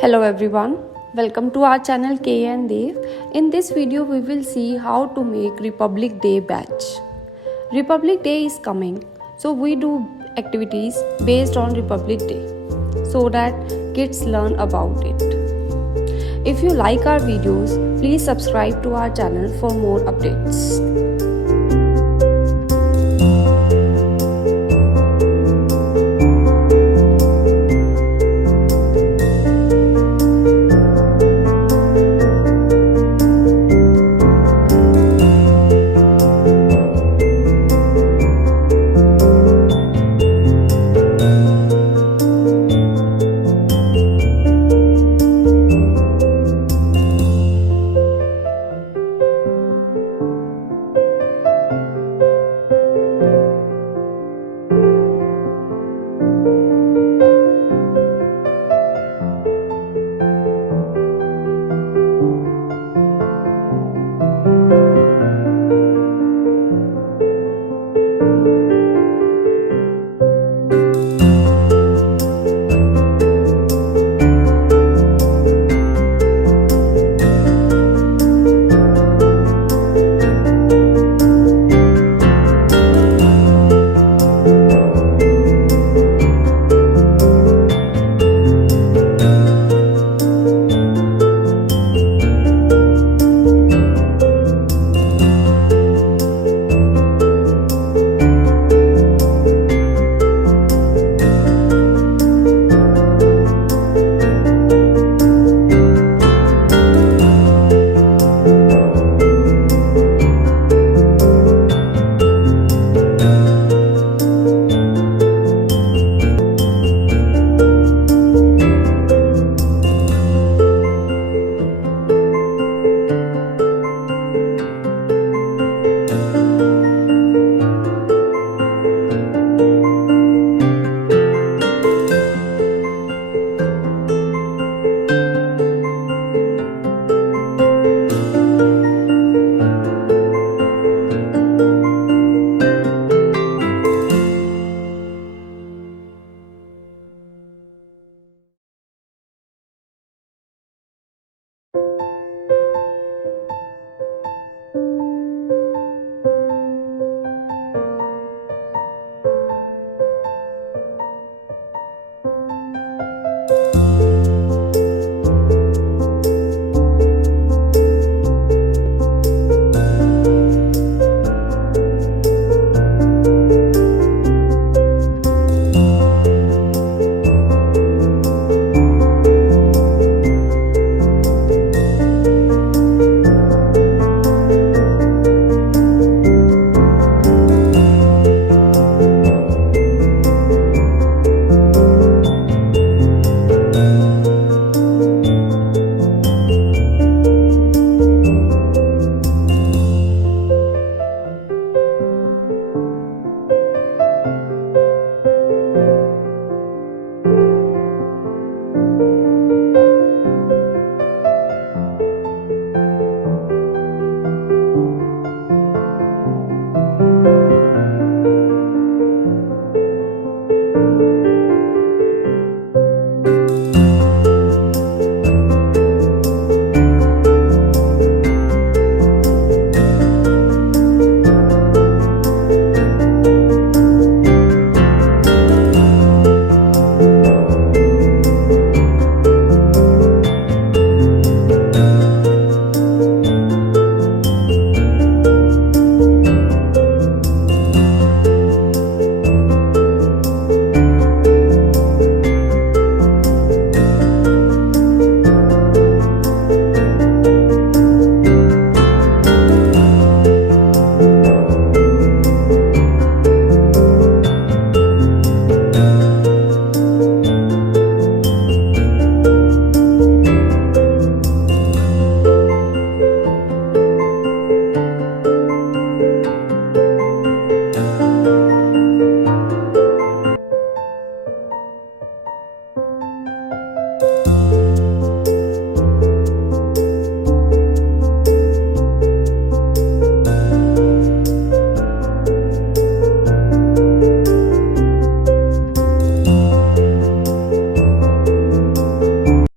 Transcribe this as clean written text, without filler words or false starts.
Hello everyone, welcome to our channel K and Dev. In this video we will see how to make Republic Day badge. Republic Day is coming, so we do activities based on Republic Day so that kids learn about it. If you like our videos, please subscribe to our channel for more updates.